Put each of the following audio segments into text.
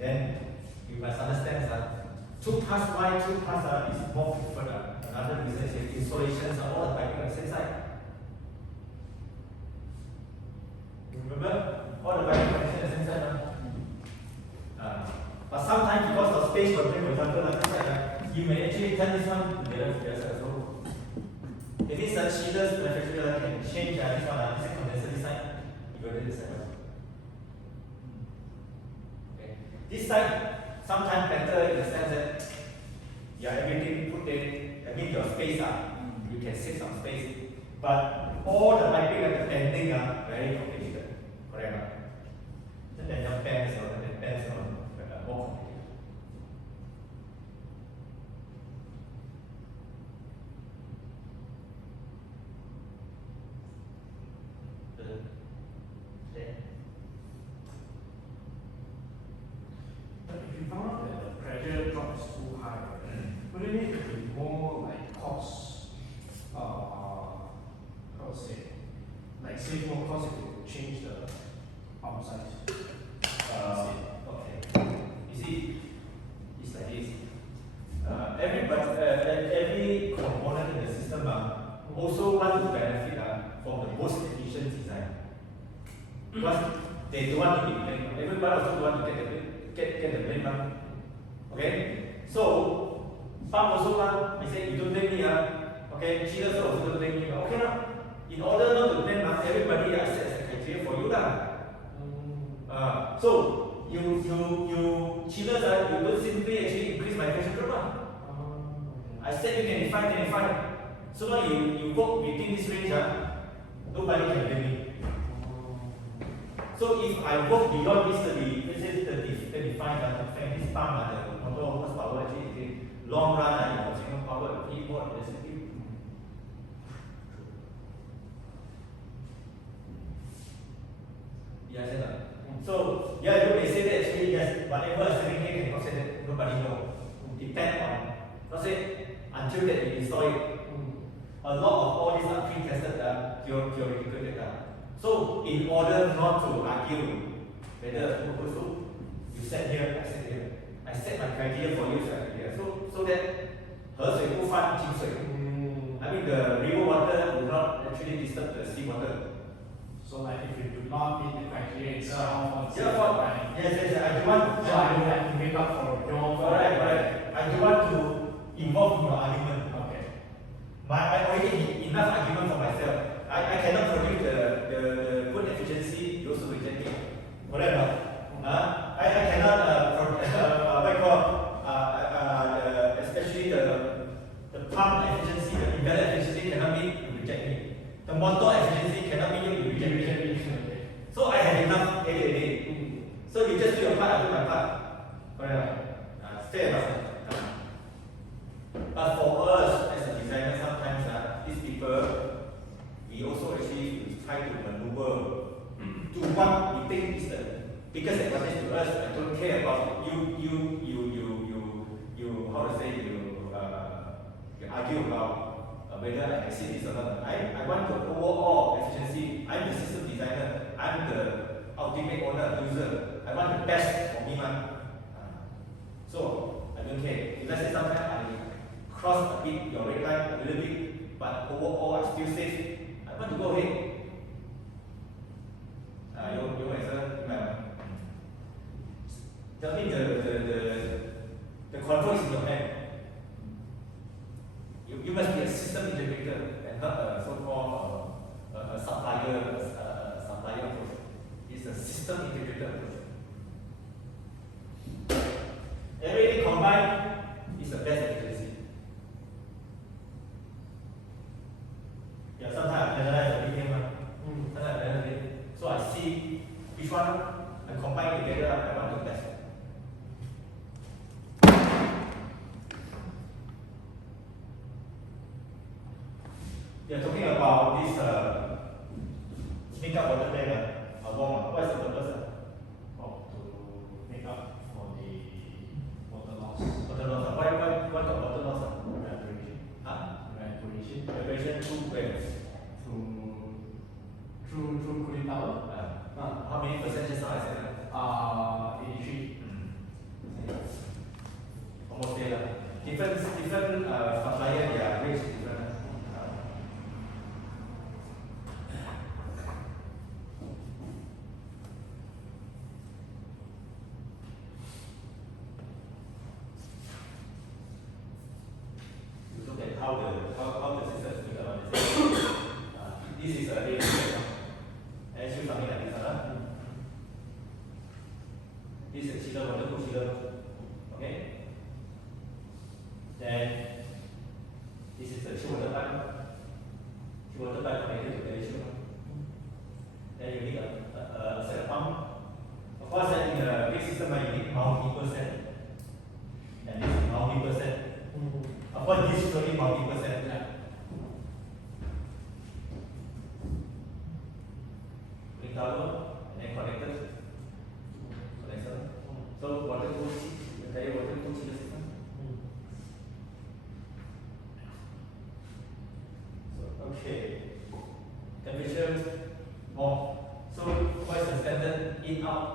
And then you must understand that 2 plus Y, 2 plus is more preferred. Another reason is installations are all the piping on the same side. Remember? All the piping connection on the same side. But sometimes because of space constraint, for example, like this side, you may actually turn this one to the other side. So it means that chillers manufacturer can change this one, this condenser this side, you go to this side. Okay. This side sometimes better in the sense that everything put in, I mean your space you can save some space. But all the piping and the bending are very complicated. Correct? Then the bends or the bends are more complicated. But if you found out that the pressure drop is too high, wouldn't it be more like cost, how to say, like save more cost if you change the pump size? Okay. You see, it's like this. Every component in the system also want to benefit from the most efficient design. Because they don't want to be blamed. Everybody also don't want to get the blame. Okay? So, pump also want, I say, you don't blame me. Okay, chillers also don't blame me. Okay, now, in order not to blame, everybody sets the criteria for you. So, you chillers, you don't simply actually increase my pressure drop. I said you can define. So now you work within this range, nobody can blame me. So if I work beyond this 30, let's say 35, this pump, the motor horsepower actually long run, maximum power, keyboard, yes, so you may say that actually yes, whatever is having here can say that nobody know. Depend on, not say until that you install it. A lot of all these are pre-tested theoretical data. So in order not to argue whether you set here, I set here. I set my criteria for you here. So that 河水不犯井水. I mean the river water will not actually disturb the sea water. So like if you do not meet the criteria itself, yes, I do want. So I don't have to make up for your. Correct. I do want to involve in your argument. Okay. I already enough argument for myself. I cannot produce the good efficiency. You also reject it. Correct. I cannot especially the pump efficiency, the impeller efficiency cannot be, you reject me. The motor efficiency cannot be, you reject me. So I have enough ADA. So you just do your part, I do my part. Correct. Fair enough. But for us as a designer, sometimes these people, we also actually try to maneuver to what we think is the biggest advantage to us. I don't care about you how to say, you argue about whether I exceed this or not. I want the overall efficiency. I'm the system designer. I'm the ultimate owner, user. I want the best for me. So I don't care. If let's say sometimes I cross a bit your red line a little bit, but overall I still safe. I want to go ahead. You answer. Tell me the control is in your hand. You must be a system integrator and not a so-called supplier approach. It's a system integrator approach. Everything combined is the best efficiency. Sometimes I analyze the BPM. Sometimes I analyze it. So I see which one I combine together, I want the best. We are talking about this make up water tank. What is the purpose? To make up for the water loss. Water loss. Why the water loss? Evaporation. Evaporation through where? Through cooling tower. How many percentages are I said? 83. This is chiller, water cool chiller. Okay. Then this is the chill water pipe. Chill water pipe connected to the issue. Then you need a set of pump. Of course, then in a big system, you need multiple set. And this is multiple set. Of course, this is only multiple set. Yeah. Ring tower and then connected. Connector. So water cool, entire water cool chiller system. So okay. Temperature more. So what is the standard in out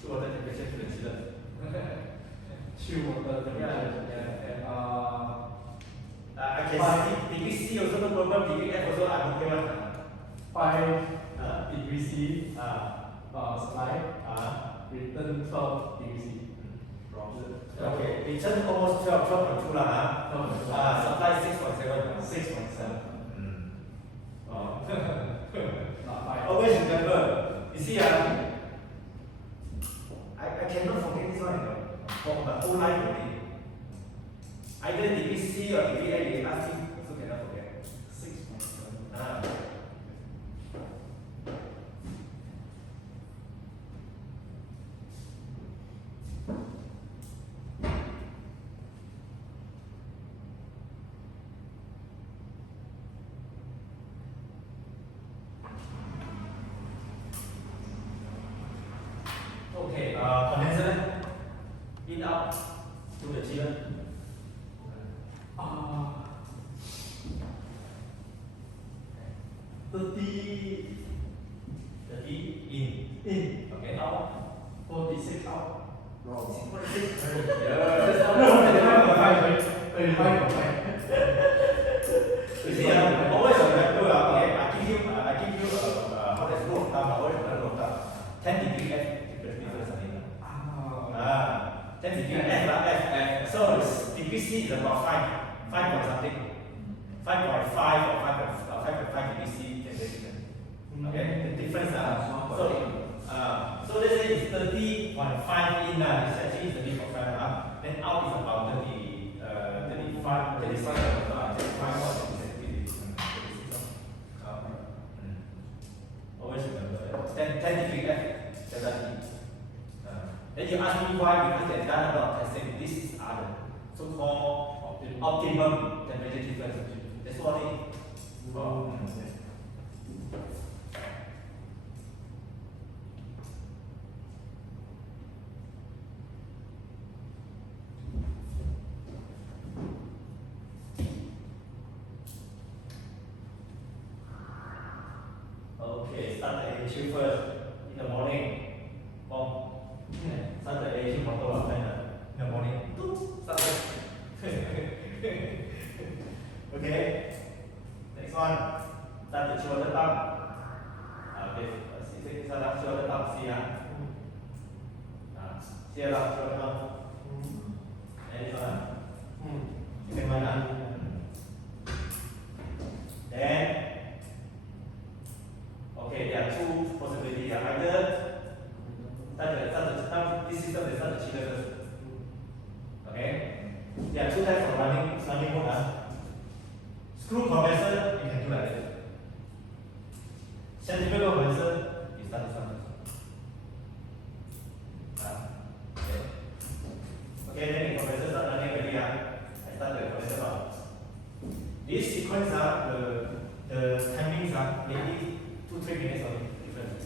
chill water temperature to the chiller? Chill water temperature. I can see degree C also no problem, degree F also I'm okay one. 5 degrees C. Supply. Return 12 degrees C. Okay, return almost 12.2 lah. Supply 6.7. 6.7. Not 5. Always remember, you see, I cannot forget this one, for my whole life already. Either degree C or degree A, you ask me, also cannot forget. 6.7. Okay, condenser, in out to the chiller. 30 in. Okay, out. 46 out. Wrong. Yeah, that's not 35.5. You see, always remember, okay, I give you how does rule of thumb, always remember rule of thumb. 10 degree F difference only. 10 degree F. So degree C is about 5 point something. 5.5 or 5.5 degree C temperature. Okay, the difference so let's say it's 30.5 in, it's actually 30.5 then out is about 35 always remember that. 10 degree F, that's then you ask me why, because they've done a lot of testing. This is other so-called optimum temperature difference. That's what it is. Okay, start the AHU first in the morning. Boom. Start the AHU motor in the morning. Start okay. Next one. Start the chill water pump. Okay, start the chill water pump. See see chill water pump. Next one. Second one. Then. Okay, there are two possibilities. Either this system is not the chiller first. Okay? There are two types of running mode. Screw compressor, you can do like this. Centrifugal compressor, you start this one first. Okay, then the compressor start running already. I start the compressor valve. This sequence, the timings are maybe 2-3 minutes of difference.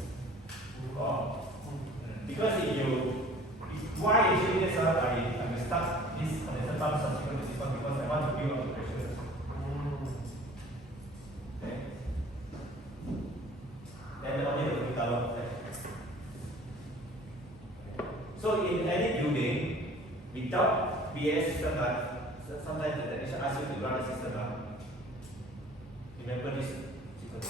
Because if you, why actually this I will start this condenser pump subsequent to this one because I want to build up the pressure. Okay. Then the audio will be down. So in any building, without BAS system, sometimes the technician asks you to run the system. Remember this sequence.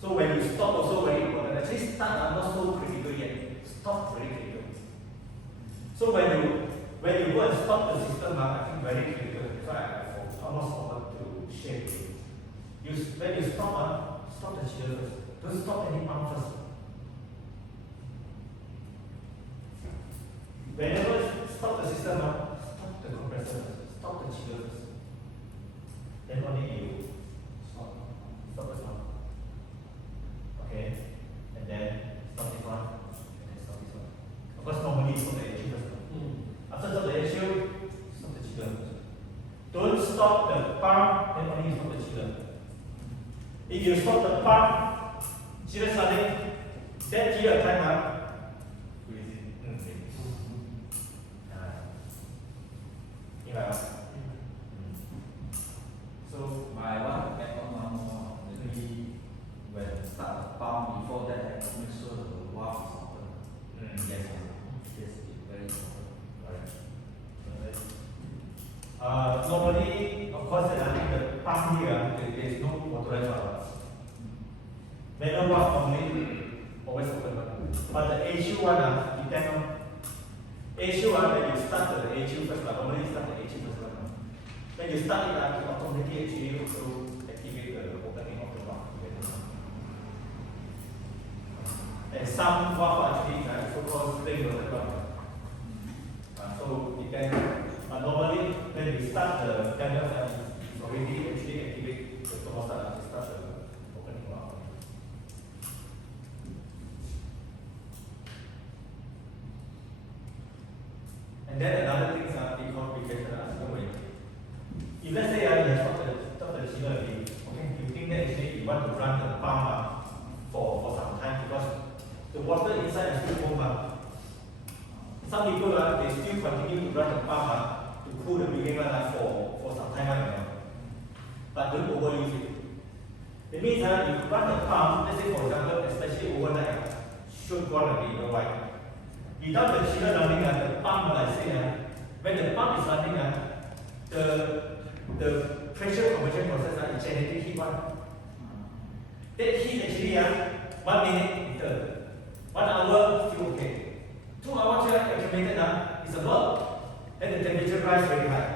So when you stop also very important. Actually start not so critical yet. Stop very critical. So when you go and stop the system, I think very critical. So I almost forgot to share with you. When you stop the chiller first. Don't stop any pump first. Whenever stop the system, stop the compressor first. Stop the chiller first. Then only you stop the stop. Okay, and then stop this one, and then stop this one. Of course, normally stop the HU first. After stop the HU, stop the chiller first. Don't stop the pump, then only stop the chiller. If you stop the pump, chiller starting, that chiller time up. So my one add on one more, maybe when start the pump before that I have to make sure the valve is open. Yes. Yes, it's very important. Normally, of course, the pump here, there is no motorized valve. Manual valve normally always open, but the HU one depend on HU one. When you start the HU first, normally start the HU first. When you start it, you automatically actually also activate the opening of the valve. And some valve actually so-called spring loaded valve. So depends. But normally, when you start the camera, it's already actually activate the thermostat to start the opening valve. And then another thing is the complication. If let's say you have stopped the chiller again, okay, you think that actually you want to run the pump for some time because the water inside is still warm. Some people they still continue to run the pump to cool the building for some time. But don't overuse it. It means you run the pump, let's say for example, especially overnight, should gonna be why. Without the chiller running, the pump, like I say, when the pump is running, the pressure conversion process is generating heat one. That heat actually 1 minute is 1 hour still okay. 2 hours accumulated is a lot. Then the temperature rise very high.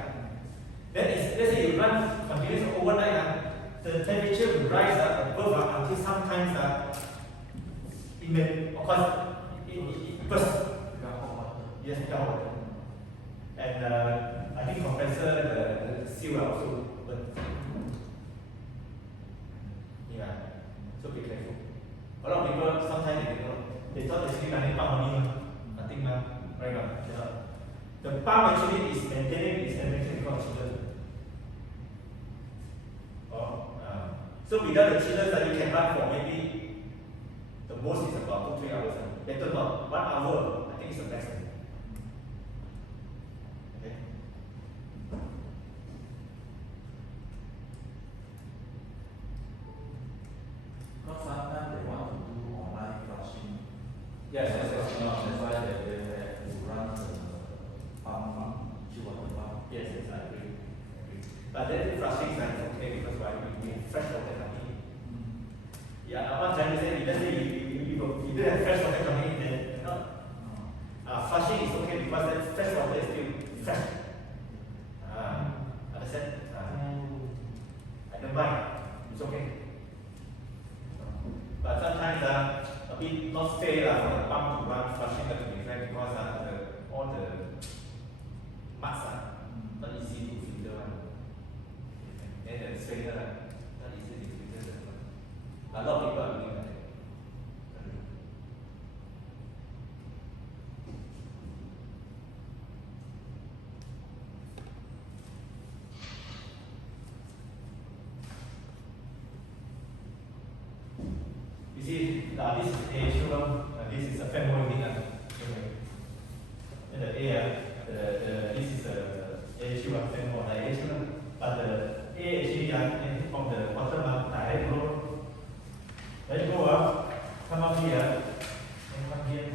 Then let's say you run continuous overnight, the temperature will rise above until sometimes of course it bursts. Yes, down. And I think compressor, the seal also burn. Yeah, so be careful. A lot of people sometimes they thought actually running pump only, nothing right now. The pump actually is maintaining its temperature because of chiller. So without the chiller, you can run for maybe the most is about 2-3 hours. Better not 1 hour. I think it's the best. Because sometimes they want to do online flushing. Yes. That's why they have to run the pump, chill water pump. Yes, I agree. But then flushing is okay because we have fresh water coming in. Yeah, what I'm trying to say, let's say you don't have fresh water coming in, then flushing is okay because that fresh water is still fresh. Understand? I don't mind. It's okay. But sometimes a bit not fair for the pump to run flushing to be fair because all the muds not easy to filter one. Then the strainer not easy to filter. A lot of people are doing that. You see, this is A sugar, this is a fan wall thing. And the A, this is A sugar fan wall, like A sugar. But the A actually from the bottom direct road. Let go up, come up here, and come here.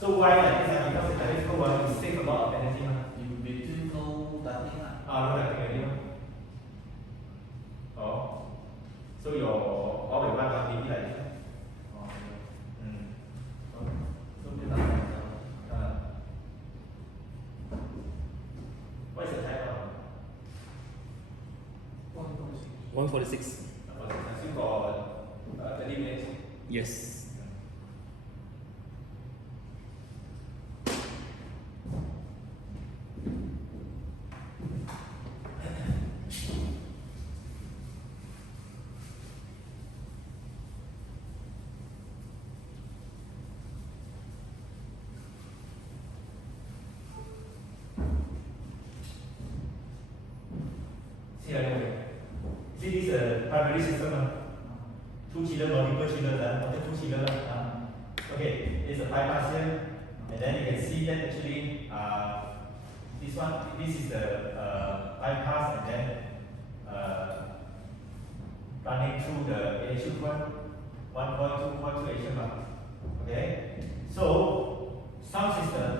So why like this? Because the direct go up, you save a lot of energy. In between no ducting. No ducting anymore. Oh, so your all the one maybe like this. So they like What is the type of? 146. Still for 30 minutes. Yes. See anyway. See this primary system. Two chiller, multiple chillers, two chillers. Okay, it's a bypass here, and then you can see that actually this one, this is the bypass, and then running through the Asian one point two Asian one. Okay, so sound system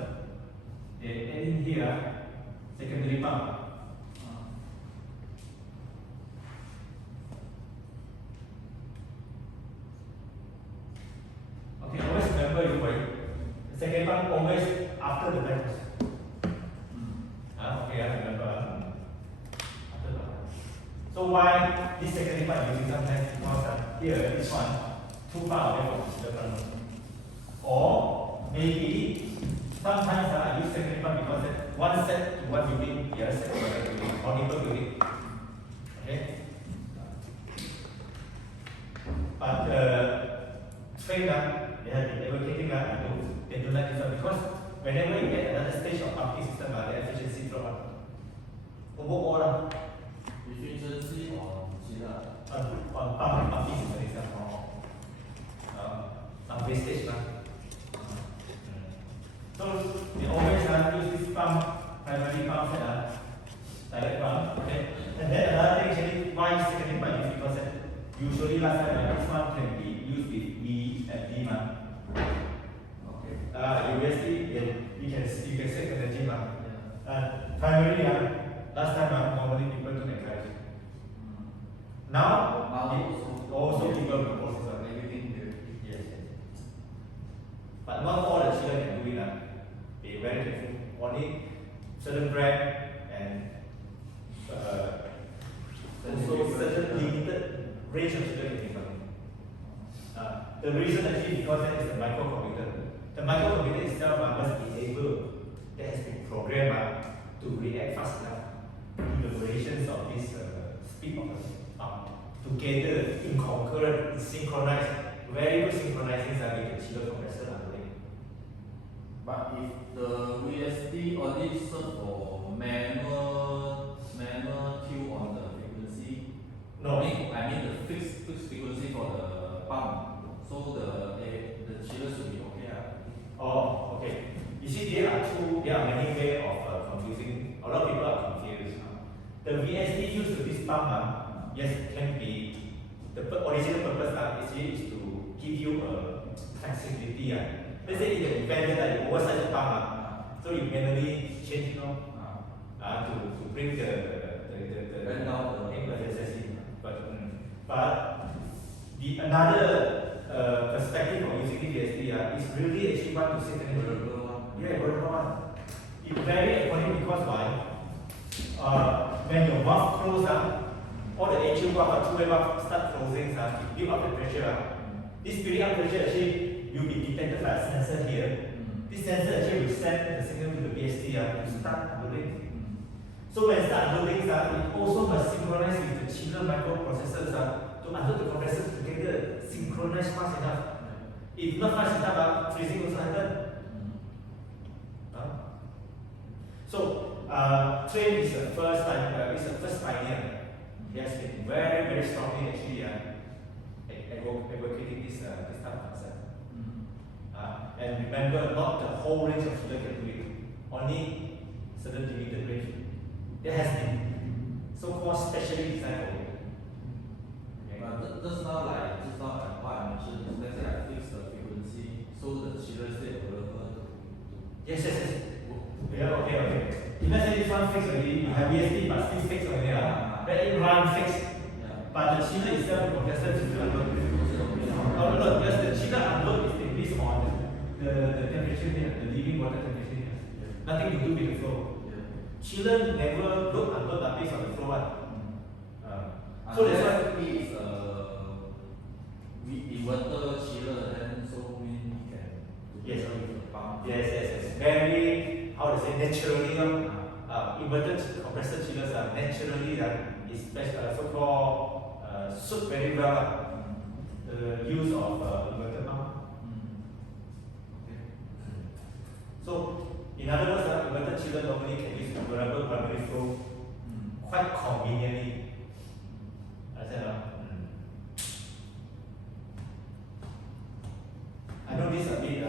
they add in here secondary pump. Okay, always remember you wait. The second pump always after the bypass. Okay, I remember. After the bypass. So why this secondary pump using sometimes because here this one too far away from the front. Or maybe sometimes I use secondary pump because one set to one unit, the other set to another unit, or neighbor unit. Okay? But trainer, they have been advocating that they do not use it because whenever you get another stage of pumping system, the efficiency drop out. Overall, Efficiency or chiller? on pumping system itself. Base stage. So they always use this pump, primary pump set, direct pump. Okay. And then another thing actually why secondary pump is because usually last time this one can be used with VFD man. Okay. USD you can save energy man. Primarily last time normally people don't encourage. Now also people propose everything there. yes. But not all the children can do it. Be very careful. Only certain brand and also certain limited range of children can be done. The reason actually because that is the microcomputer. The microcomputer itself must be able, that has been programmed to react fast enough to the variations of this speed of the pump together in concurrent, synchronized, very good synchronizing with the chiller compressor handling. But if the VSD only serve for manual tune on the frequency, No. I mean the fixed frequency for the pump, so the chiller should be okay. Oh, okay. You see, there are many ways of confusing. A lot of people are confused. The VSD used to this pump, yes, can be the original purpose actually is to give you a flexibility. Let's say in the event that you oversize the pump, so you manually change it to bring the Bring down the necessity. But the another perspective of using the VSD is really actually want to save energy. Yeah, vertical one. It's very important because why? When your valve closes all the HU valve or two-way valve start closing, it build up the pressure. This building up pressure actually will be detected by a sensor here. This sensor actually will send the signal to the VSD to start unloading. So when it starts unloading, it also must synchronize with the chiller microprocessors to unload the compressors together, synchronize fast enough. If not fast enough, freezing also happen. So Train is the first time, is the first pioneer. He has been very, very strongly actually advocating this type of concept. And remember, not the whole range of chiller can do it, only certain limited range. There has been so-called specially designed for it. But just now what I mentioned, let's say I fix the frequency, so the chiller stay available to Yes. Yeah, okay. If let's say this one fixed already, you have VSD but still fixed already, let it run fixed. But the chiller itself, the compressor is still unload. No, because the chiller unload is based on the temperature here, the living water temperature here. Nothing to do with the flow. Chiller never load unload based on the flow one. So that's why compressor chillers are naturally so-called suit very well the use of inverter pump. Okay. So in other words, inverter chiller normally can use variable primary flow quite conveniently. Understand? I know this a bit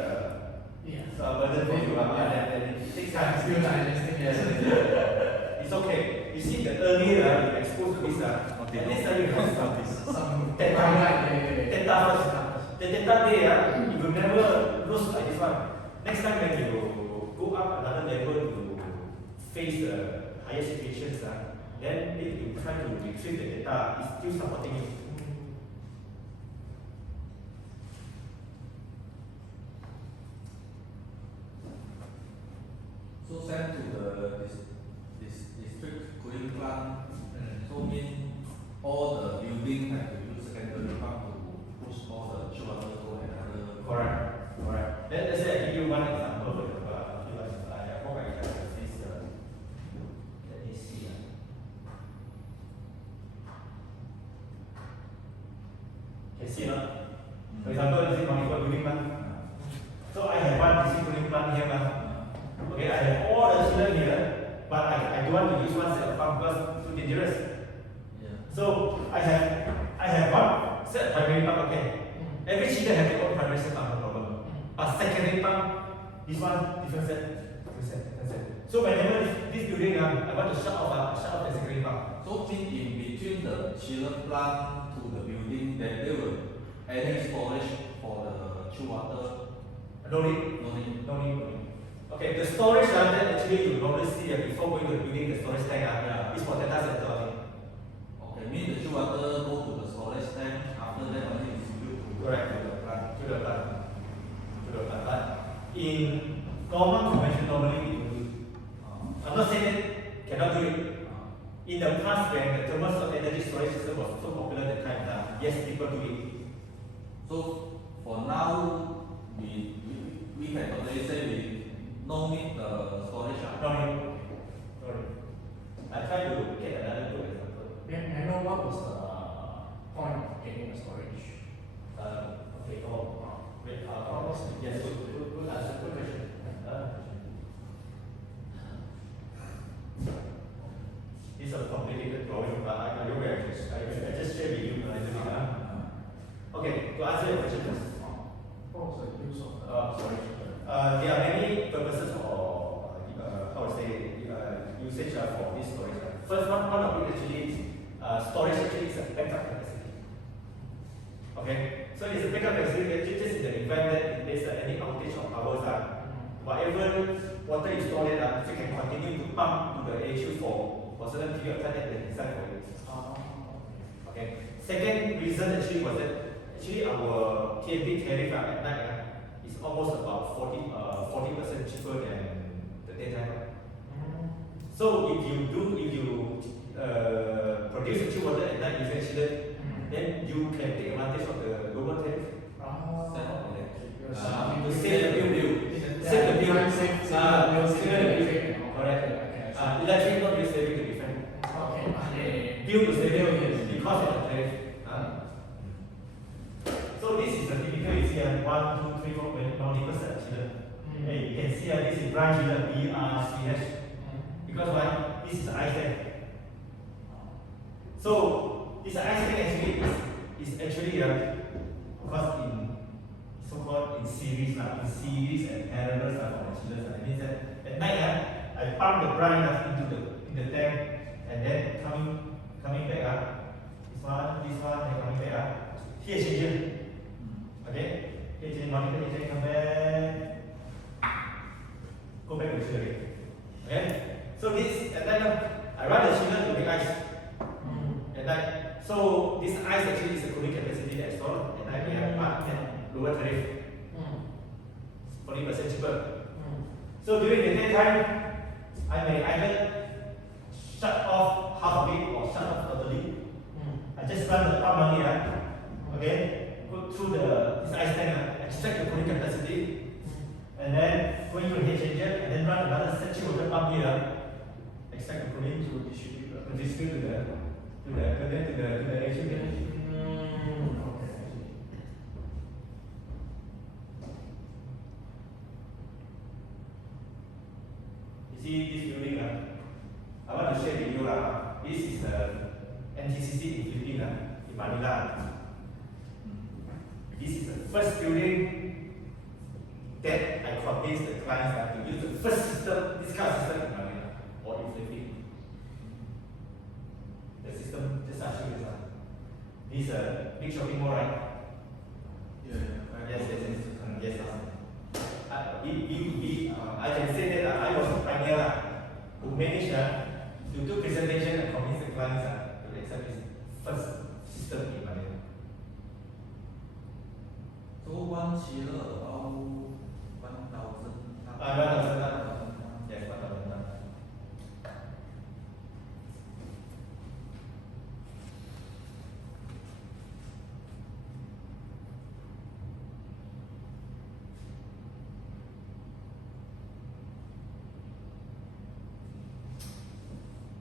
burden for you, it takes time. Still digesting. It's okay. You see, the earlier you exposed to this, at least you have Some data first. The data there, you will never lose like this one. Next time when you go up another level to face higher situations, then if you try to retrieve the data, it's still supporting you. So send to the district cooling plant. So mean all the building have to use secondary pump to push all the chilled water to another. Correct. Let's say I give you one example for example. I hope I can have this. Let me see. Can see not? For example, this is Monica cooling plant. So I have one DC cooling plant here now. Okay, I have all the chiller here, but I don't want to use one set of pump because it's too dangerous. Yeah. So I have one set of primary pump, okay. Every chiller has their own primary set pump, no problem. But secondary pump, this one different set. So whenever this building I want to shut off the secondary pump. So mean in between the chiller plant to the building, that there will any storage for the chilled water. No need. No need. Okay, the storage that actually you normally see before going to the building, the storage tank is for data center only. Okay, mean the chilled water go to the storage tank. After that only distribute to Correct. to the plant. To the plant. But in normal convention, normally we don't do it. I'm not saying that cannot do it. In the past, when the thermal energy storage system was so popular at the time, yes, people do it. So for now, we can totally say we no need the storage. No. I try to get another good example. I know what was the point of getting the storage. Okay, wait, yes, good answer, good question. It's a complicated drawing, but I just share with you when I do it. Okay, to answer your question first. What was the use of Sorry. There are many purposes or usage for this storage. First one of it actually is storage actually is a backup capacity. Okay, so it's a backup capacity just in the event that there's any outage of power, whatever water you store there, you can continue to pump to the AHU for a certain period of time that they decide for you. Okay. Second reason actually was that actually our TNB tariff at night is almost about 40% cheaper than the daytime. So if you produce a chilled water at night, if actually then you can take advantage of the lower tariff. Set of electric. To save the bill. Save the bill. Correct. Electric not use saving to defend. Bill to saving because of the tariff. So this is the typical, you see 1, 2, 3, 4, multiple set of chiller. Hey, you can see this is branch chiller BRCH. Because why? This is the ice tank. So this ice tank actually is actually because in so-called in series and parallel for the chillers. That means that at night I pump the brine into the tank and then coming back this one, then coming back heat exchanger. Okay, heat exchanger, multiple heat exchanger, come back, go back to the chiller again. Okay, so this at night I run the chiller to make ice at night. So this ice actually is a cooling capacity that is stored at night. We have part at lower tariff, 40% cheaper. So during the daytime, I may either shut off half of it or shut off totally. I just run the pump only, okay, go through this ice tank, extract the cooling capacity, and then go into the heat exchanger, and then run another section of the pump here, extract the cooling to resistor to the AC finish. Okay, I see. You see this building, I want to share with you. This is the NTCC in Philippines, in Manila. This is the first building that I convinced the clients to use the first system, this kind of system in Manila or in Philippines. The system, just actually this one. This is a big shopping mall, right? Yeah, yeah. Yes. I can say that I was a pioneer who managed to do presentation and convince the clients to accept this first system in Manila. So one chiller about 1,000. 1,000 tons. Yes, 1,000 tons.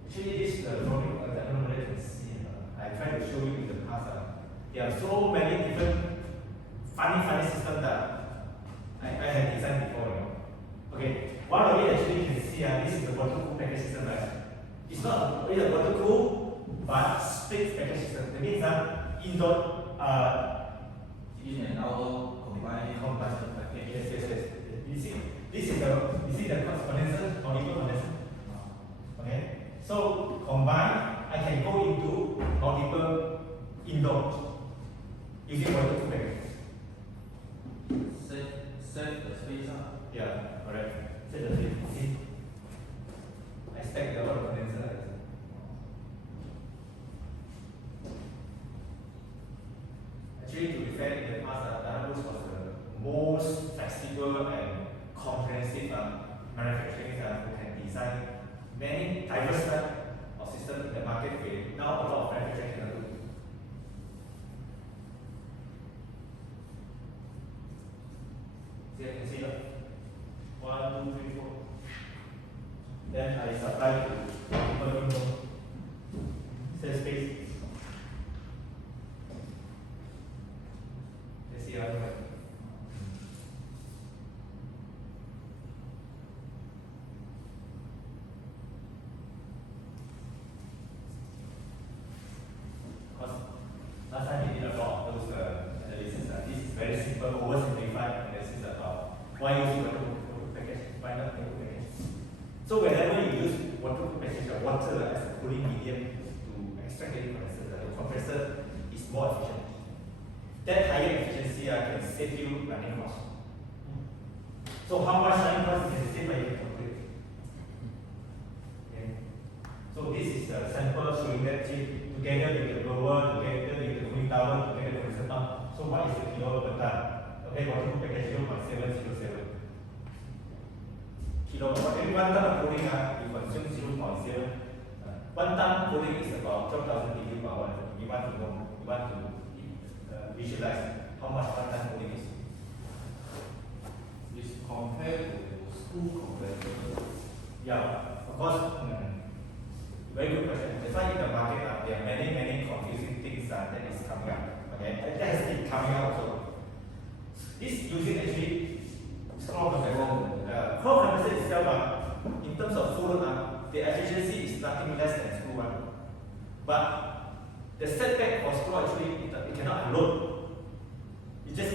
Actually, this drawing, I don't know whether you can see. I tried to show you in the past. There are so many different funny systems that I have designed before. Okay, one of it actually you can see. This is the water cool package system, right? It's not really a water cool, but split package system. That means indoor, In and outdoor combined. combustion package. Yes. You see the condenser, multiple condenser. Okay, so combined, I can go into multiple indoor using water cool package. Save the space. Yeah, correct. Set the shape. See? I stack the water condenser like this. Actually, to be fair, in the past, Dynamos was the most flexible and comprehensive manufacturing who can design many diverse of systems in the market. Now, a lot of manufacturing can do. See, I can see that. 1, 2, 3, 4. Then I supply to multiple window. Set space. Let's see how it works. Because last time we did a lot of those analysis. This is very simple, oversimplified analysis about why use waterproof package, why not waterproof package. So whenever you use waterproof package or water as a cooling medium to extract the compressor is more efficient. That higher efficiency can save you running costs. So how much running costs can save by you calculate? Okay. So this is a sample showing that together with the blower, together with the cooling tower, together with the compressor pump. So what is the kilo per ton? Okay, waterproof package 0.707. Kilowatt. Every 1 ton of cooling, you consume 0.7. 1 ton cooling is about 12,000 BTU per hour. You want to know, you want to visualize how much 1 ton cooling is. Is compared to school compressor. Yeah, of course. Very good question. That's why in the market, there are many confusing things that is coming up. Okay, that has been coming out also. This using actually scroll compressor. Scroll compressor itself, in terms of fluid, the efficiency is nothing less than screw one. But the setback for screw actually it cannot unload. You just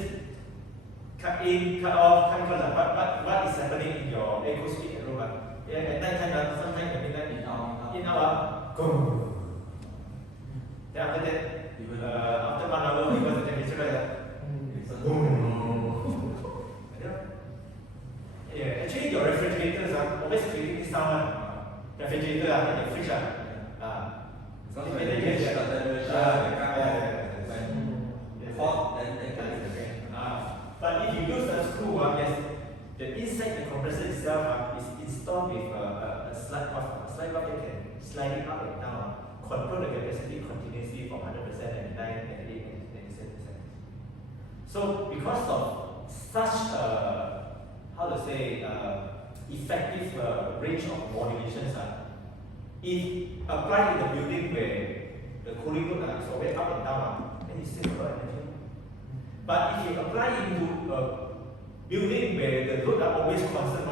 cut in, cut off, cut out. What is happening in your acoustic room? At night time, sometimes at midnight, in out, go. Then after that, after 1 hour, because the temperature is yeah, actually your refrigerators are always creating this sound. Refrigerator, the fridge. Because when they reach the temperature, they come hot, then they can again. But if you use a screw, yes, the inside the compressor itself is installed with a slide valve. A slide valve that can slide it up and down, control the capacity continuously from 100% and 98 and 97%. So because of such how to say effective range of modulations, If applied in the building where the cooling load is always up and down, then it saves a lot of energy. But if you apply into a building where the load are always constant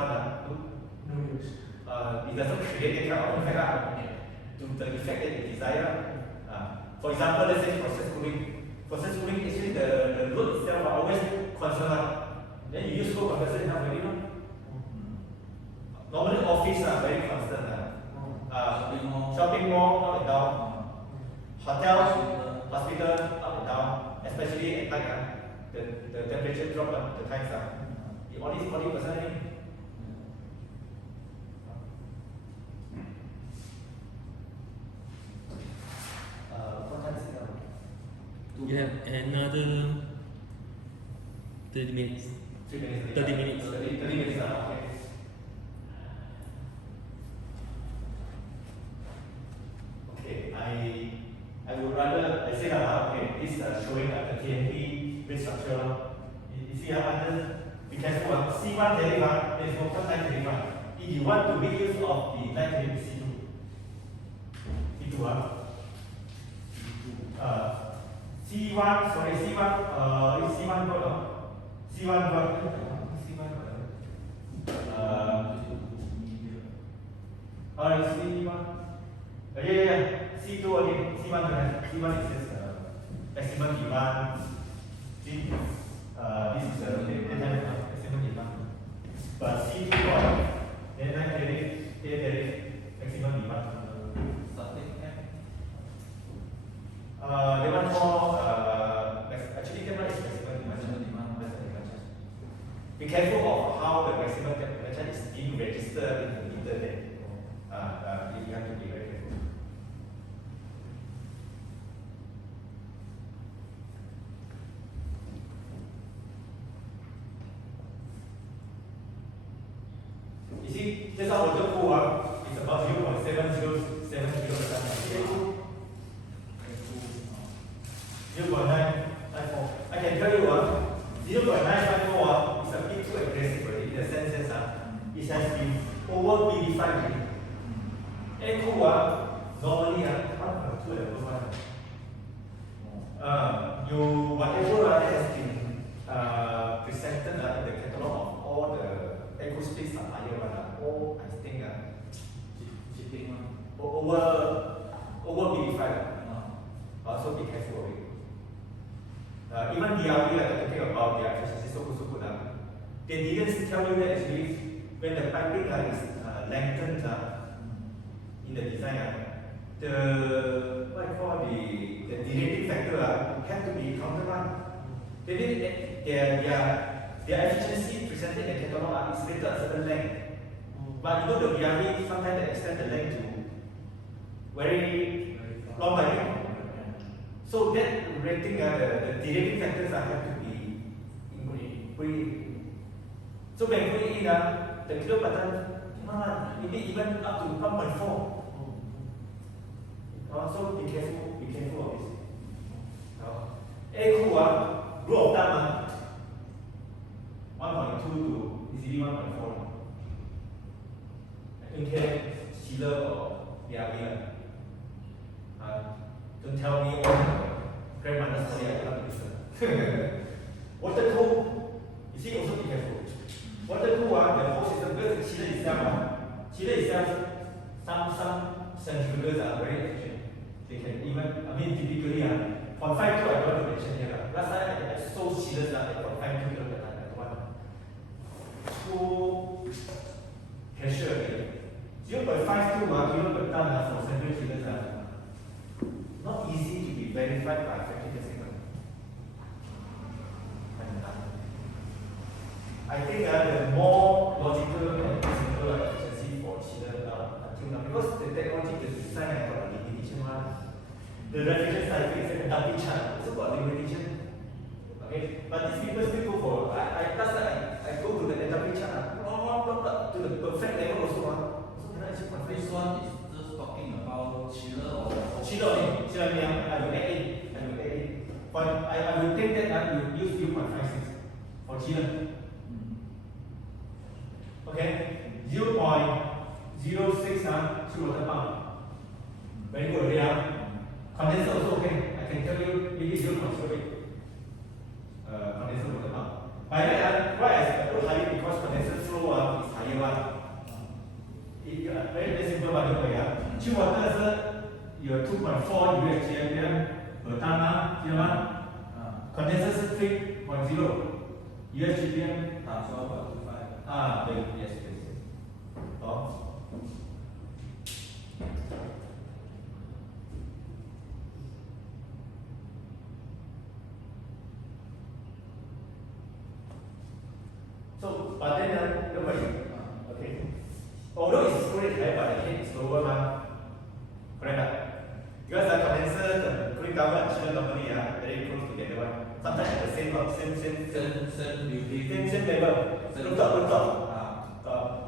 No use. it doesn't create that kind of effect to the effect that you desire. For example, let's say process cooling. Process cooling, actually the load itself are always constant. Then you use flow compressor enough already, no? Normally office are very constant. Shopping mall up and down. Hotel, hospital up and down. Especially at night, the temperature drop, the times are. All these 40%. What time is it now? You have another 30 minutes. 3 minutes. 30 minutes. 30 minutes, okay. Okay, I would rather, I say that, okay, this showing the TNP rate structure. You see how be careful. C1 derivative, there is no time derivative. If you want to make use of the line derivative C2, C1, sorry, C1, is C1 got, C1 got, C1, yeah, C2 again, C1 C1 is just maximum demand, this is the maximum demand, but C2 got, then I get it, maximum demand. They want more, actually that one is maximum demand. Be careful of how the maximum temperature is being registered in the meter there. You have to be very careful. You see, just our water pool is about 0.7070%. 0.954. I can tell you 0.954 is a bit too aggressive already in the sense that it has been over BD5 already. Air cool normally 1.2 at the one. You whatever has been presented in the catalog of all the acoustics are higher one. All I think over BD5. So be careful of it. Even DRV, like talking about their efficiency, so good. They didn't tell you that actually when the piping is lengthened in the design, the what I call the derating factor have to be countermand. They did their efficiency presented in the catalog is rated a certain length. But you know the DRV sometimes they extend the length to very long piping. So that rating, the derating factors have to be increased. So when you put it in, the kilo pattern, maybe even up to 1.4. So be careful of this. Air cool, rule of thumb, 1.2 to easily 1.4. In case chiller or BRV. Don't tell me all the grandmother's story, I cannot listen. Water cool, you see, also be careful. Water cool, the whole system, because the chiller itself, some centrifugals are very efficient. They can even, typically, 0.52 I don't want to mention here. Last time I sold chillers at 0.52 kilo per time, so, cashier, 0.52 kilo per ton for central chillers not easy to be verified by factory testing. I think the more logical and simple efficiency for chiller until now, because the technology, the design has got a limitation one. The refrigeration cycle is a dumping chart, also got limitation. Okay, but these people still go for. I go to the dumping chart, to the perfect level also. So cannot achieve perfect. This one is just talking about chiller or Chiller, I will add in. But I will take that I will use 0.56 for chiller. Okay, 0.06 to water pump. Very good already, huh? Condenser also okay. I can tell you maybe 0.08. Condenser water pump. By the way, why I put higher because condenser flow is higher one. It, very simple by the way. Chill water is your 2.4 USGPM per ton, here one. Condenser is 3.0 USGPM. Times 1.25. Yes, yes. Oh. So, but then nobody. Okay. Although it's cooling high, but the heat is lower, man. Correct? Because the condenser, the cooling tower and chiller normally are very close together. One. Sometimes at the same level. Rooftop.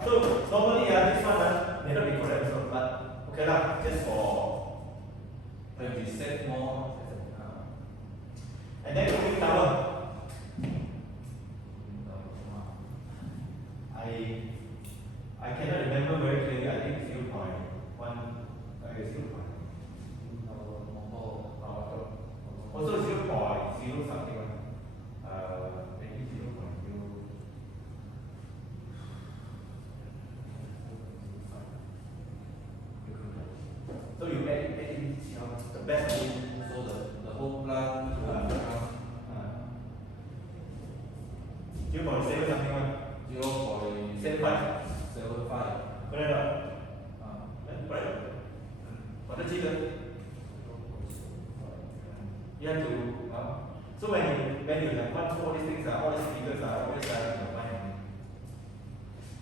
So normally this one may not be correct, so, but okay lah, just for When we set more, and then cooling tower. I cannot remember very clearly. I think 0.1. 0. Also 0.0 something. Maybe 0.0. So you add in the best. so the whole plant will become 0.7 something one. 0.75. 75. Correct or not? Correct. What did you do? You have to. So when you have one, two, all these things all these figures are always in your mind.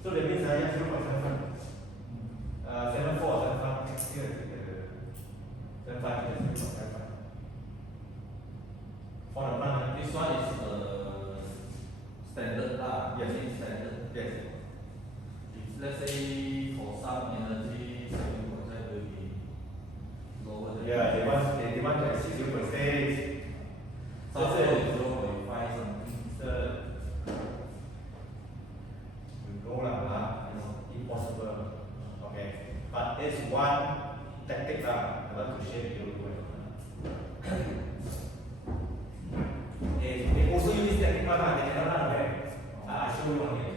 So that means I have 0.75. 74, 75. Here, 75 is 0.75. For the plant. This one is standard lah. Yes. Standard. Yes. If let's say for some energy saving project will be lower than Yeah, they want to exceed 0.6. some So, say 0.5 something. No lah, it's impossible. Okay, but there's one tactic I want to share with you. They also use this technique, they cannot run away. I'll show you one here.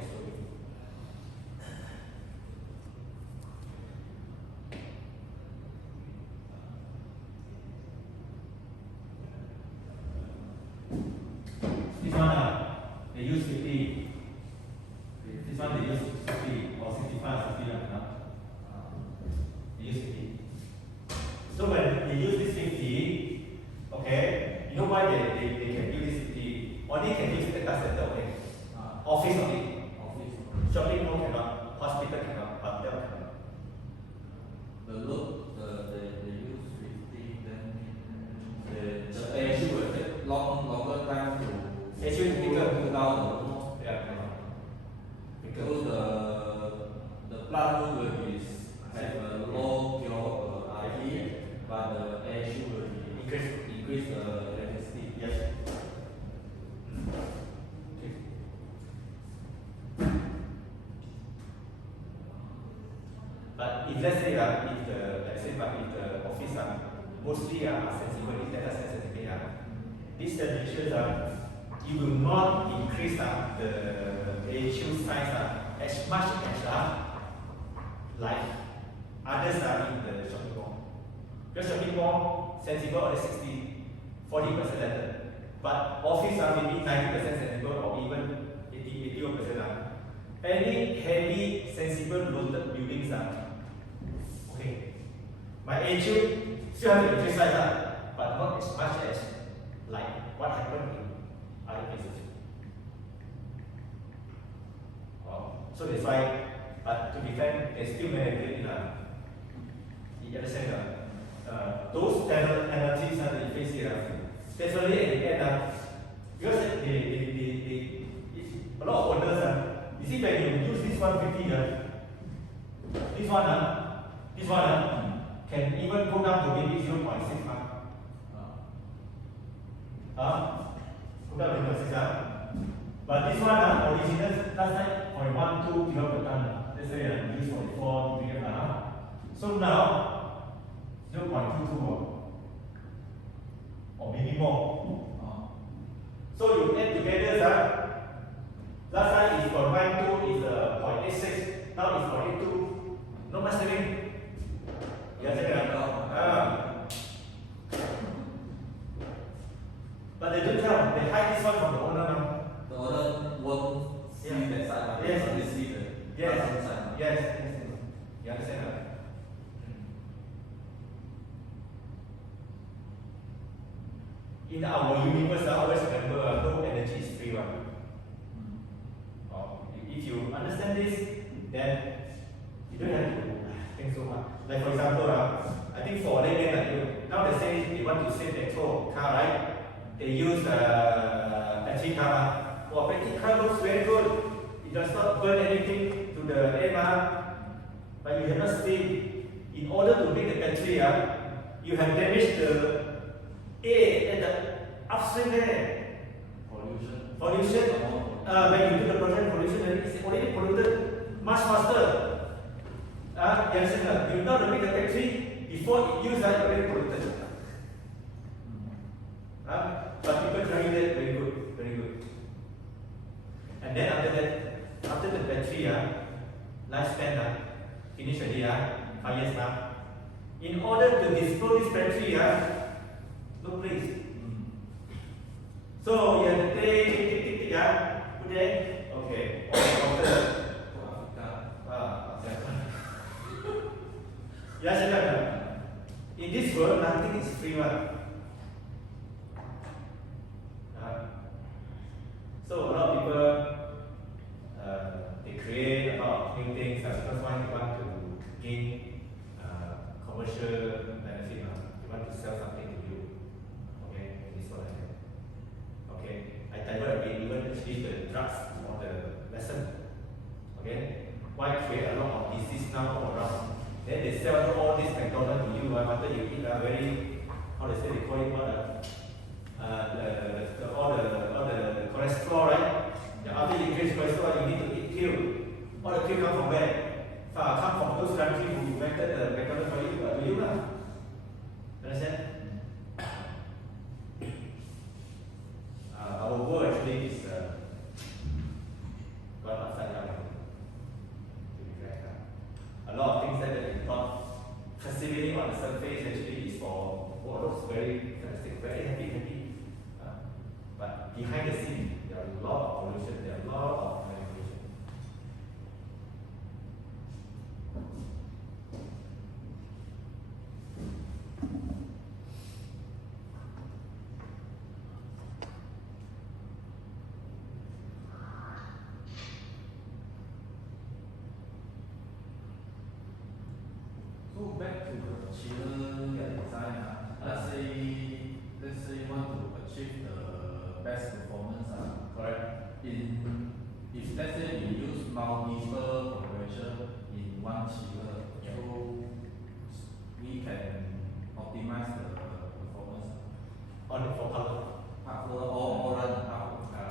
This one, they use 50. This one they use 50 or 65, 50. They use 50. So when they use this 50, okay, you know why they can use this 50? Only can use data center, okay? Office only. Shopping mall cannot, hospital cannot, hotel cannot. The load, they use 50, then the issue will take longer time to Issue is bigger. cool down the room. Yeah. So the plant room will be have a low pure RE, but the issue will be increase the electricity. Yes. But if let's say if the office mostly are sensible, if data sensitive, these temperatures you will not increase the AHU size as much as like others in the shopping mall. Because shopping mall sensible only 40% letter. But office are maybe 90% sensible or even 81%. Any heavy sensible loaded buildings okay. My AHU still have to increase size but not as much as like what happened in other places. So that's why, but to be fair, they still manipulate you understand those penalties that you face here, definitely at the end, because a lot of owners, you see when you use this 150, this one can even go down to maybe 0.6 Go down to 0.6 But this one original last time 0.12 kilo per ton. Let's say used for 4 million. So now 0.6 or maybe more. Oh. So you add together, last time is 0.12 is 0.86, now it's 0.82. No much saving. You understand? But they don't tell, they hide this one from the owner now. The owner won't see Yeah. that side, but Yes. they only see the Yes. front side. Yes. You understand? In our universe, I always remember no energy is free one. If you understand this, then you don't have to think so much. Like for example, I think for layman like you, now they say they want to save petrol car, right? They use battery car. Well, battery car looks very good. It does not burn anything to the air, but you have not seen. In order to make the battery, you have damaged the air at the upstream there. Pollution. Pollution. When you do the process pollution, it's already polluted much faster. You understand? You know to make the battery before it used, it's already polluted. But people try that very good, very good. And then after that, after the battery lifespan finish already 5 years now. In order to dispose this battery no place. So you have to take, put there. Okay. Yes, in this world, nothing is free one. So a lot of people they create a lot of new things because one they want to gain commercial benefit. They want to sell something to you. Okay, this one. Okay, I divert again, even actually the drugs or the lesson. Okay, why create a lot of disease now all around? Then they sell all this McDonald's to you after you eat a very, how they say they call it what all the cholesterol, right? After you increase cholesterol, you need to eat pill. All the pill come from where? Come from those countries who invented the McDonald's for you, to you lah. Understand? Our world actually is gone upside down. To be frank, a lot of things that we thought facilitating on the surface actually is for looks very fantastic, very happy. But behind the scene, there are a lot of pollution, there are a lot of manipulation. So back to the chiller design. Let's say you want to achieve the best performance. Correct. If let's say you use multiple compressor in one chiller, so we can optimize the performance. Only for color. Or run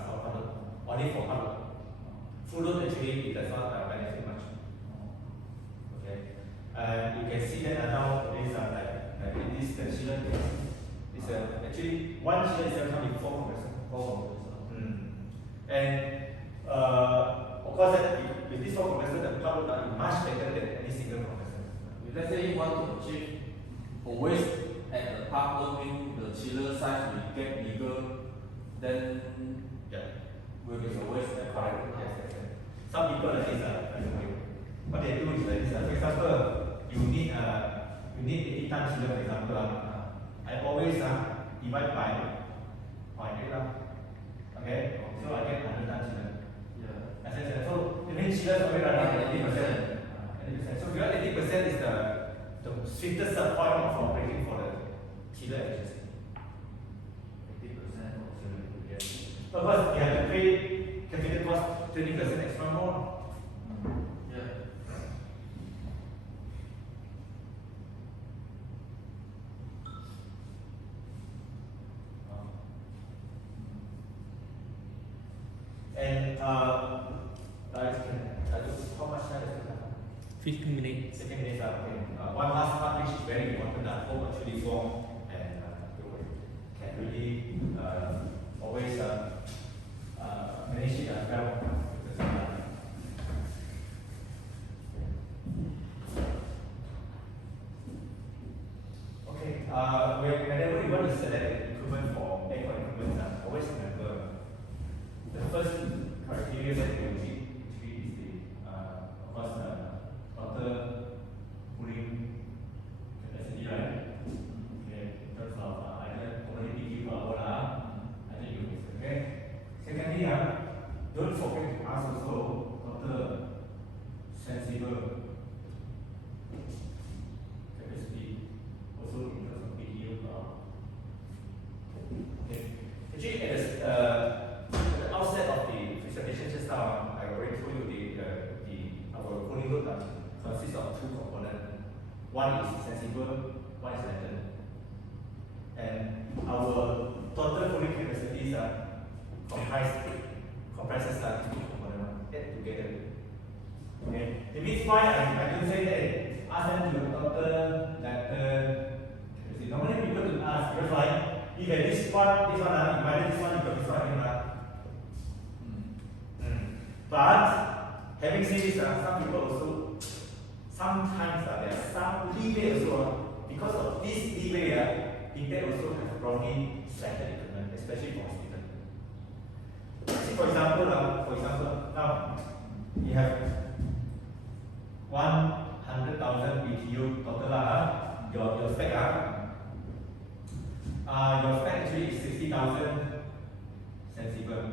For color. Only for color. Full load actually it does not benefit much. Okay. You can see that now these are like in this chiller. It's actually one chiller is coming with 4 compressors. And of course, with this 4 compressors, the power will be much better than any single compressor. If let's say you want to achieve always at the part wing, the chiller size will get bigger, then will be always correct. Yes. Some people like this, what they do is like this. For example, you need 80 ton chiller, for example. I always divide by 0.8. Okay, so I get 100 ton chiller. Yeah. So the main chiller is already running at 80%. So if you are 80% is the sweetest point of operating for the chiller efficiency. 80% of chiller. Yes. Of course, you have to pay capital cost 20% extra more. Yeah. And how much time is it? 15 minutes. 15 minutes. Okay. One last part which is very important. Home whenever you want to select an equipment for aircon equipment, always remember the first criteria that you need actually is the, of course, total cooling capacity, right? Okay, in terms of either only PQ or I think you will. Okay. Secondly, don't forget to ask also total sensible capacity, also in terms of PQ. Okay. Actually, at the outset of the presentation just now, I already told you our cooling load consists of two components. One is sensible, one is latent. And our total cooling capacities comprises two components add together. Okay. It means why I don't say that ask them to total latent capacity. Normally people do ask because like if you have this one, you minus this one, you got this one, But having said this, some people also sometimes there are some leeway also because of this leeway. People also have wrongly selected equipment, especially for hospital. See, for example, now you have 100,000 BTU total your spec your spec actually is 60,000 sensible,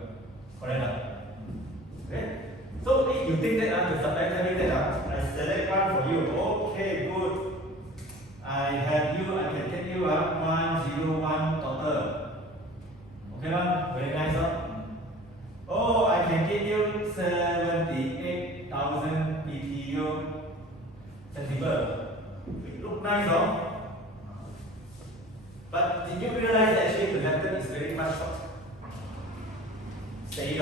correct? Okay. So if you think that the supplier tell me that I select one for you, okay, good. I can take you 101 total. Okay, very nice, Oh, I can give you 78,000 BTU sensible. It look nice, But did you realize that actually the method is very much short? Say it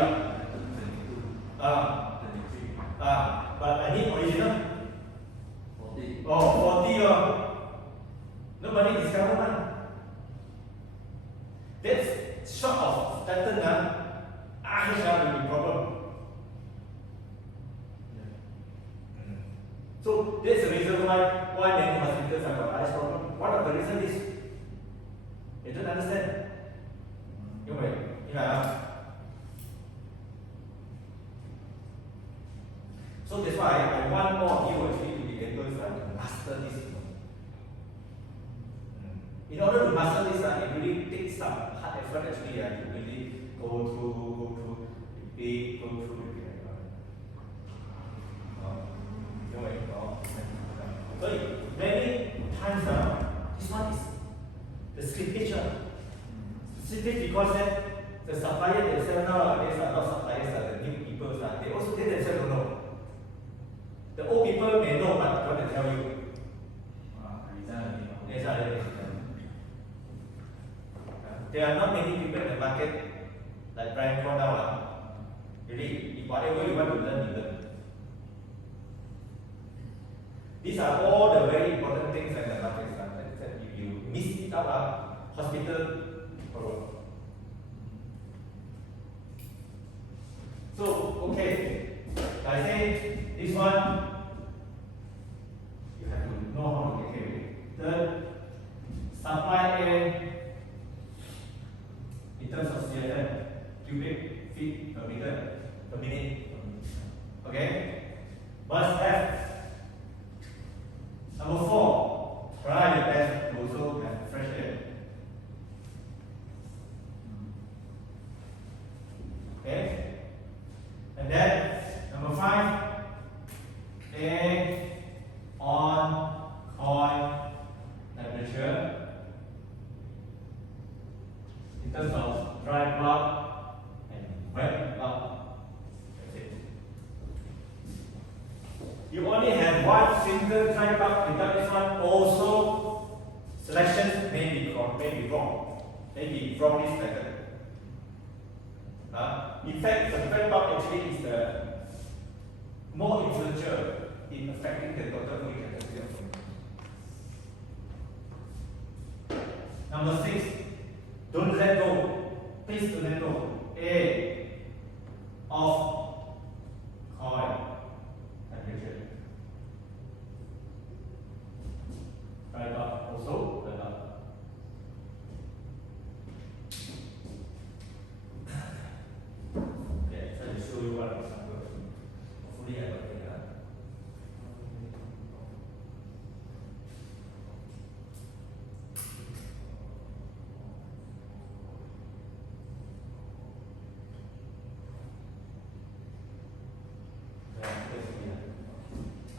but I need original. 40. Oh, 40. Nobody discovered one. That's short of pattern. Will be problem. So that's the reason why many hospitals have got eyes problem. One of the reasons is they don't understand. So that's why I want all of you actually to be able to master this. In order to master this, it really takes some hard effort actually to really go through the So many times this one is the slippage. Slippage because the supplier themselves nowadays are not suppliers, the new people, they themselves don't know. The old people may know but what to tell you. There are not many people in the market like Brian called now. Really, whatever you want to learn, you learn. These are all the very important things in the market. If you miss it out, hospital problem. So, okay, I say this one, you have to know how to take care of it. The supply air in terms of CFM, cubic feet per meter per minute. Okay? Must have. Number 4, try your best to also have fresh air. Okay? And then, number 5, air on coil temperature in terms of dry plug and wet plug. That's it. You only have one single dry plug without this one. Also, selections may be wrong, may be wrongly selected. In fact, the dry plug actually is the more influential in affecting the total cooling capacity of the room. Number 6, don't let go. Please don't let go. A of coil temperature. Right up also, right up.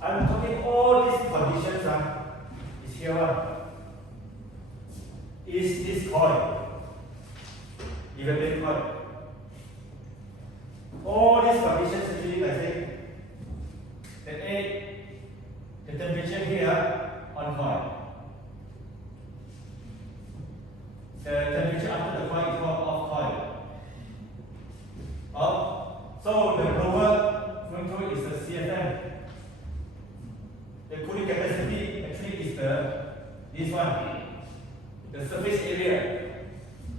I'm talking all these conditions is here one. Is this coil, evaporate coil. All these conditions actually like say that A, the temperature here on coil. The temperature after the coil is called off coil. Off. So the blower going through is the CFM. The cooling capacity actually is this one. The surface area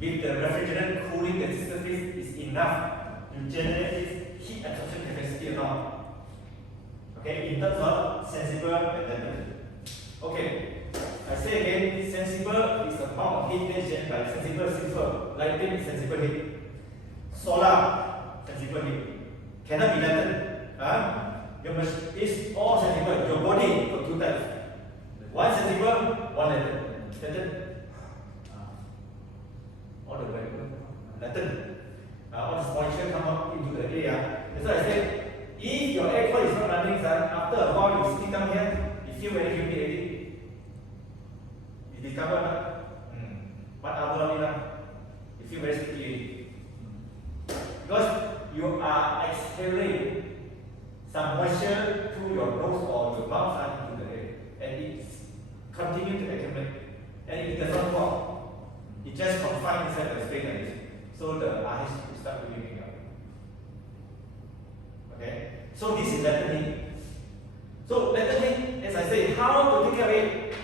with the refrigerant cooling the surface is enough to generate this heat absorption capacity around. Okay, in terms of sensible and latent. Okay, I say again, sensible is the amount of heat that is generated by sensible, latent is sensible heat. Solar, sensible heat. Cannot be latent. Your machine is all sensible. Your body got two types. One sensible, one latent. Latent. All the way. Latent. All this moisture come up into the air. That's why I said, if your aircon is not running, after a while you sit down here, you feel very humid already. You discover 1 hour only you feel very sticky already. Because you are exhaling some moisture through your nose or your mouth into the air, and it continues to accumulate, and it does not fall. It just confines inside the space like this. So the RH will start building up. Okay? So this is latent heat. So latent heat, as I say, how to take care of it?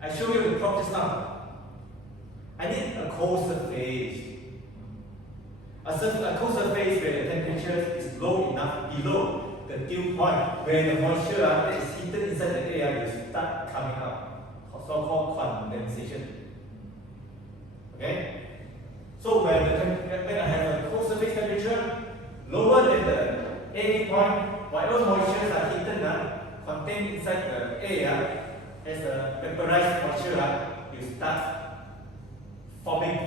I show you the prop just now. I need a cold surface. A cold surface where the temperature is low enough, below the dew point, where the moisture that is heated inside the air will start coming up, so-called condensation. Okay? So when I have a cold surface temperature lower than the A point, whatever moisture are heated contained inside the air as the vaporized moisture will start forming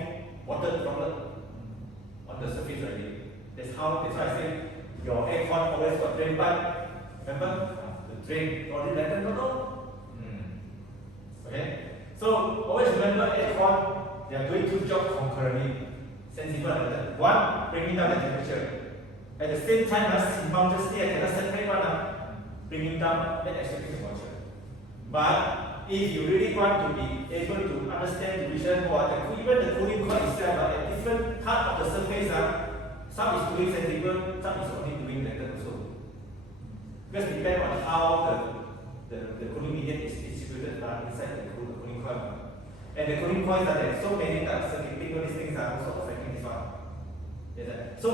water droplet on the surface already. That's why I say your aircon always got drain pipe. Remember? The drain already latent no? Okay? So always remember aircon, they are doing two jobs concurrently. Sensible and latent. One, bringing down the temperature. At the same time, simultaneously I cannot separate one, bringing down the extraction moisture. But if you really want to be able to understand the reason for even the cooling coil itself, at different part of the surface, some is doing sensible, some is only doing latent also. Because it depends on how the cooling medium is distributed inside the cooling coil. And the cooling coils are there so many types, circuiting, all these things are also affecting this one. Yes, so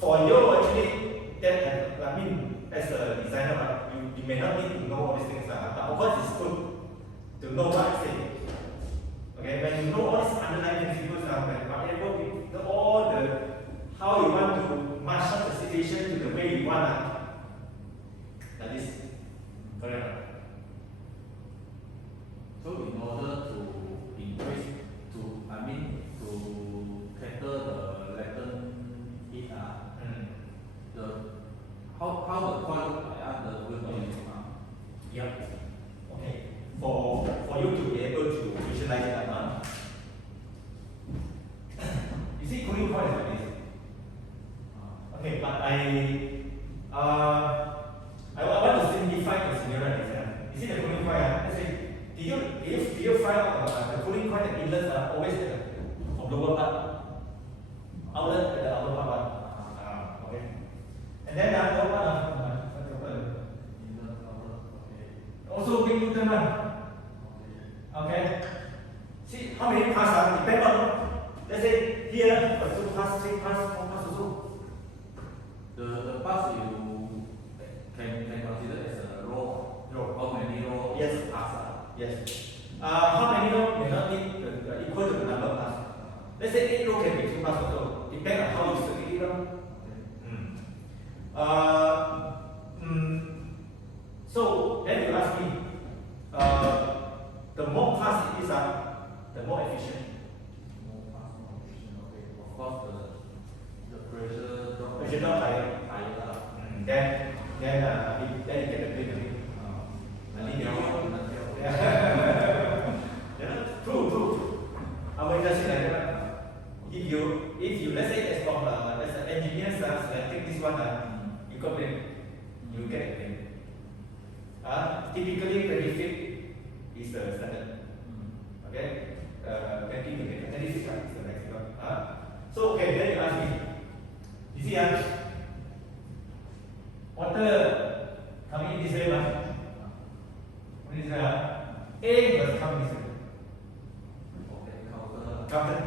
for you actually, as a designer, you may not need to know all these things, but of course it's good to know what I say. Okay, when you know all these underlying principles, when you are able to know all the how you want to marshal the situation to the way you want, that is correct. So in order to increase, to cater the latent heat, how the coil look like, the will be Yep. Okay. For you to be able to visualize that, you see cooling coil is like this. Okay, but I want to simplify the scenario. You see the cooling coil? Let's say, do you find the cooling coil, the inlets are always from lower part, outlet at the upper part. Okay. And then the upper part, also big Newton one. Okay. See how many parts are depend on. Let's say here, 2 parts, 3 parts, 4 parts also. The parts you can consider as a row. How many row? Yes. Parts are? Yes. How many row may not be equal to the number of parts. Let's say 8 row can be 2 parts also. Depend on how you circuit it. So then you ask me, the more parts it is, the more efficient. More parts, more efficient. Okay. Of course, the pressure drop. Pressure drop higher. Higher. Then you get the big. if you let's say as from as an engineer selecting this one you got blame, you get a blame. Typically 20 feet is the standard. Okay, 20 to 30 feet is the maximum. So okay, then you ask me, you see water coming in this way, what is that? A must come this way. Counter.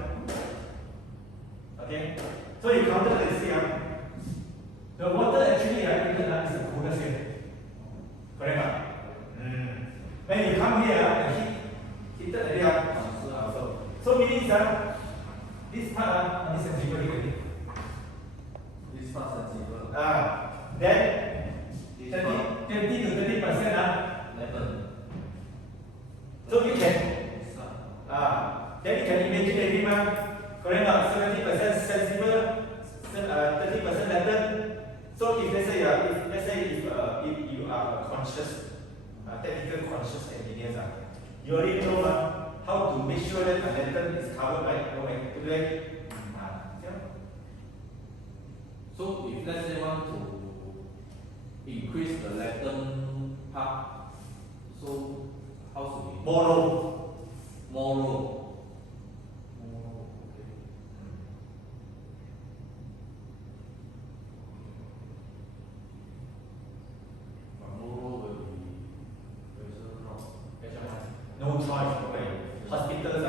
Okay, so you counter the see the water actually is the coolest here. Correct? When you come here, the heat heated area. So meaning this part is sensible. This part sensible. Then 20 to 30% 11. So you can then you can imagine every correct 70% sensible, 30% latent. So if let's say if you are a conscious, technical conscious engineers, you already know how to make sure that the latent is covered by no activity. So if let's say want to increase the latent part, so how should we? More low. More low. Okay. But more low will be pressure drop. No choice. Okay. Hospitals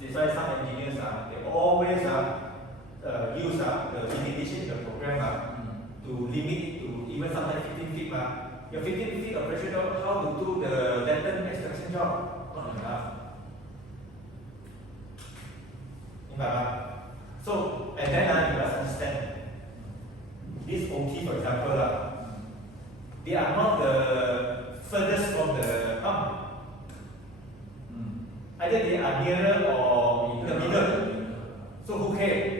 that's why some engineers they always use the mitigation the program to limit it to even sometimes 15 feet. Your 15 feet of pressure drop, how to do the latent extraction job? Not enough. So, and then you must understand this OT, for example, they are not the furthest from the pump. Either they are nearer or in the middle. So who cares?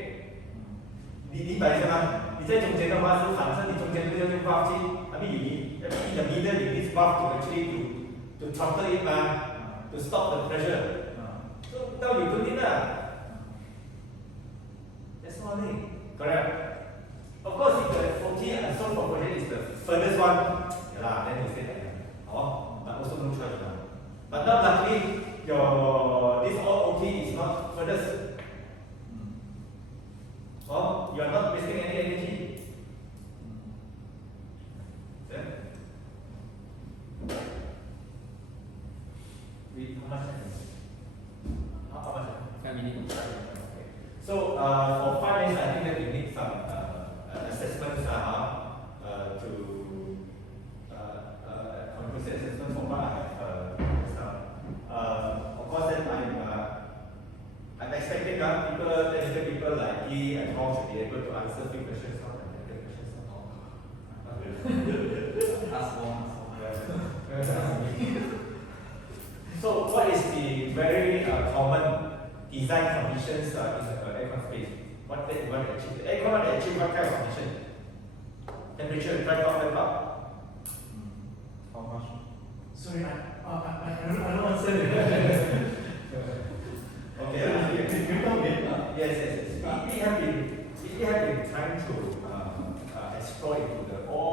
你明白是吗？你在中间的话是反正你中间不要用 valve 去 I mean you need in the middle you need valve to actually to throttle it to stop the pressure. So now you don't need that. That's all it. Correct. Of course if the 40 and so for project is the furthest one, then you say that. But also no choice. But not luckily your this all OT is not furthest. So you are not wasting any energy. Then, how much? How much? 5 minutes. Okay. So for 5 minutes, I think that you need some assessments to comprehensive assessment for what I have just now. Of course, then I'm expecting technical people like Yi and Hong to be able to answer few questions, not technical questions. Ask one. So, what is the very common design conditions in the aircon space? What they want to achieve? The aircon want to achieve what kind of condition? Temperature, dry up. How much? Sorry, I don't answer. Okay, you told me. Yes. We have been trying to explore into all